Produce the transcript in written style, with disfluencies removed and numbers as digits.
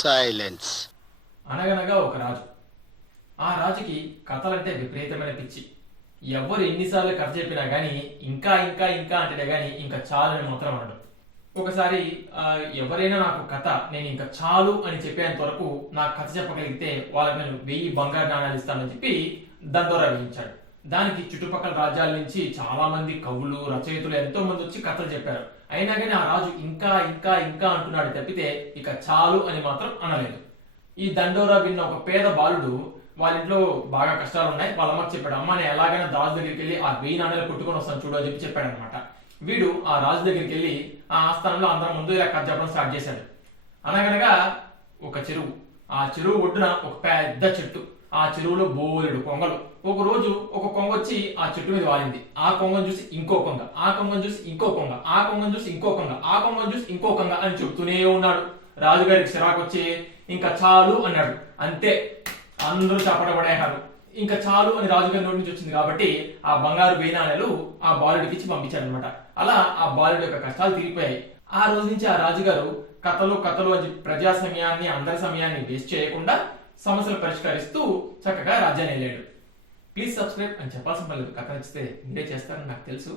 Silence. అనగనగా ఒక రాజు. ఆ రాజుకి కథలంటే విపరీతమైన పిచ్చి. ఎవ్వరు ఎన్నిసార్లు కథ చెప్పినా గానీ ఇంకా ఇంకా ఇంకా అంటేనే గానీ ఇంకా చాలు అని మాత్రం అనడు. ఒకసారి ఎవరైనా నాకు కథ నేను ఇంకా చాలు అని చెప్పేంత వరకు నాకు కథ చెప్పగలిగితే వాళ్ళకి నేను 1000 బంగారు నాణాలు ఇస్తానని చెప్పి దండోరా వేయించాడు. దానికి చుట్టుపక్కల రాజ్యాల నుంచి చాలా మంది కవులు రచయితలు ఎంతో మంది వచ్చి కథలు చెప్పారు. అయినా కానీ ఆ రాజు ఇంకా ఇంకా ఇంకా అంటున్నాడు తప్పితే ఇక చాలు అని మాత్రం అనలేదు. ఈ దండోరా విన్న ఒక పేద బాలుడు వాళ్ళ ఇంట్లో బాగా కష్టాలు ఉన్నాయి, వాళ్ళ అమ్మకి చెప్పాడు, అమ్మ నేను ఎలాగైనా రాజు దగ్గరికి వెళ్ళి ఆ 1000 నాణాలు కొట్టుకొని వస్తాను చూడు అని చెప్పి చెప్పాడు అనమాట. వీడు ఆ రాజు దగ్గరికి వెళ్ళి ఆ ఆస్థానంలో అందరం ముందు ఇలా కథ చెప్పడం స్టార్ట్ చేశాడు. అనగనగా ఒక చెరువు, ఆ చెరువు ఒడ్డున ఒక పెద్ద చెట్టు, ఆ చెరువులో బోలెడు కొంగలు. ఒక రోజు ఒక కొంగ వచ్చి ఆ చెట్టు మీద వాలింది. ఆ కొంగను చూసి ఇంకో కొంగ, ఆ కొంగను చూసి ఇంకో కొంగ, ఆ కొంగను చూసి ఇంకో కొంగ, ఆ కొంగను చూసి ఇంకో కొంగ అని చెప్తూనే ఉన్నాడు. రాజుగారికి చిరాకు వచ్చి ఇంకా చాలు అన్నాడు. అంతే, అందరూ చప్పట పడేశారు. ఇంకా చాలు అని రాజుగారి నోటి నుంచి వచ్చింది కాబట్టి ఆ బంగారు 1000 నాణాలు ఆ బాలుడికి ఇచ్చి పంపించారనమాట. అలా ఆ బాలుడి యొక్క కష్టాలు తీరిపోయాయి. ఆ రోజు నుంచి ఆ రాజుగారు కథలు కథలు అని ప్రజా సమయాన్ని అందరి సమయాన్ని వేస్ట్ చేయకుండా సమస్యలు పరిష్కరిస్తూ చక్కగా రాజ్యాన్ని వెళ్ళాడు. ప్లీజ్ సబ్స్క్రైబ్ అని చెప్పాల్సిన పర్లేదు. కథ నచ్చితే మీరే చేస్తారని నాకు తెలుసు.